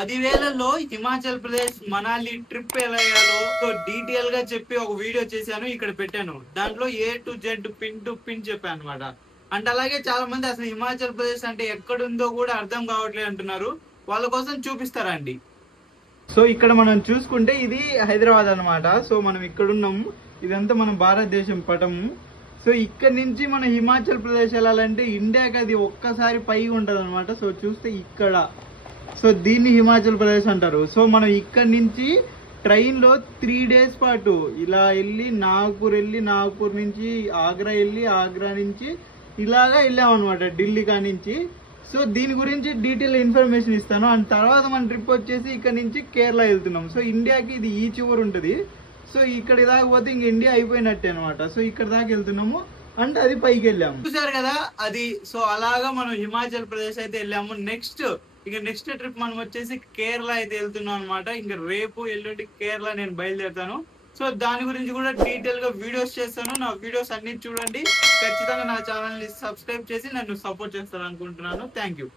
10,000లో Himachal Pradesh Manali trip ఎలా అయ్యాలో detail గా చెప్పి ఒక వీడియో చేశాను, ఇక్కడ పెట్టాను. దాంట్లో A to Z pin to pin చెప్పాను అనమాట. అండ్ అలాగే చాలా మంది అసలు హిమాచల్ ప్రదేశ్ అంటే ఎక్కడుందో కూడా అర్థం కావట్లేదు అంటున్నారు. వాళ్ళ కోసం చూపిస్తారండి. సో ఇక్కడ మనం చూసుకుంటే ఇది హైదరాబాద్ అనమాట. సో మనం ఇక్కడ ఉన్నాము, ఇదంతా మన భారతదేశం పటము. సో ఇక్కడ నుంచి మనం హిమాచల్ ప్రదేశ్ వెళ్ళాలంటే ఇండియాకి అది ఒక్కసారి పైకి ఉంటుంది అనమాట. సో చూస్తే ఇక్కడ, సో దీన్ని హిమాచల్ ప్రదేశ్ అంటారు. సో మనం ఇక్కడ నుంచి ట్రైన్లో 3 days పాటు ఇలా వెళ్ళి నాగపూర్ నుంచి ఆగ్రా వెళ్ళి, ఆగ్రా నుంచి ఇలాగా వెళ్ళామన్నమాట ఢిల్లీ కానించి. సో దీని గురించి డీటెయిల్ ఇన్ఫర్మేషన్ ఇస్తాను. అండ్ తర్వాత మన ట్రిప్ వచ్చేసి ఇక్కడ నుంచి కేరళ వెళ్తున్నాం. సో ఇండియాకి ఇది ఈ చివరి ఉంటుంది. సో ఇక్కడ దాకా పోతే ఇంక ఇండియా అయిపోయినట్టే అనమాట. సో ఇక్కడ దాకా వెళ్తున్నాము అంటే అది పైకి వెళ్ళాము, చూసారు కదా అది. సో అలాగా మనం హిమాచల్ ప్రదేశ్ అయితే వెళ్ళాము. నెక్స్ట్ ట్రిప్ మనం వచ్చేసి కేరళ అయితే వెళ్తున్నాం అనమాట. ఇంకా రేపు ఎల్లుండి కేరళ నేను బయలుదేరుతాను. సో దాని గురించి కూడా డీటెయిల్ గా వీడియోస్ చేస్తాను. నా వీడియోస్ అన్ని చూడండి. ఖచ్చితంగా నా ఛానల్ ని సబ్స్క్రైబ్ చేసి నన్ను సపోర్ట్ చేస్తాను అనుకుంటున్నాను. Thank you.